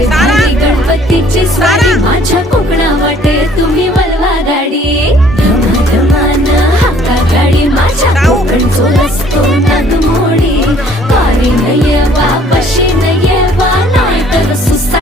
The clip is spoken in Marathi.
असते भारी गणपतीची स्वारी माझ्या कोकणा वाटे तुम्ही वलवा गाडी धमाधमान हाका गाडी माझ्या कोकणचो असतो नाद मोडी वारी नये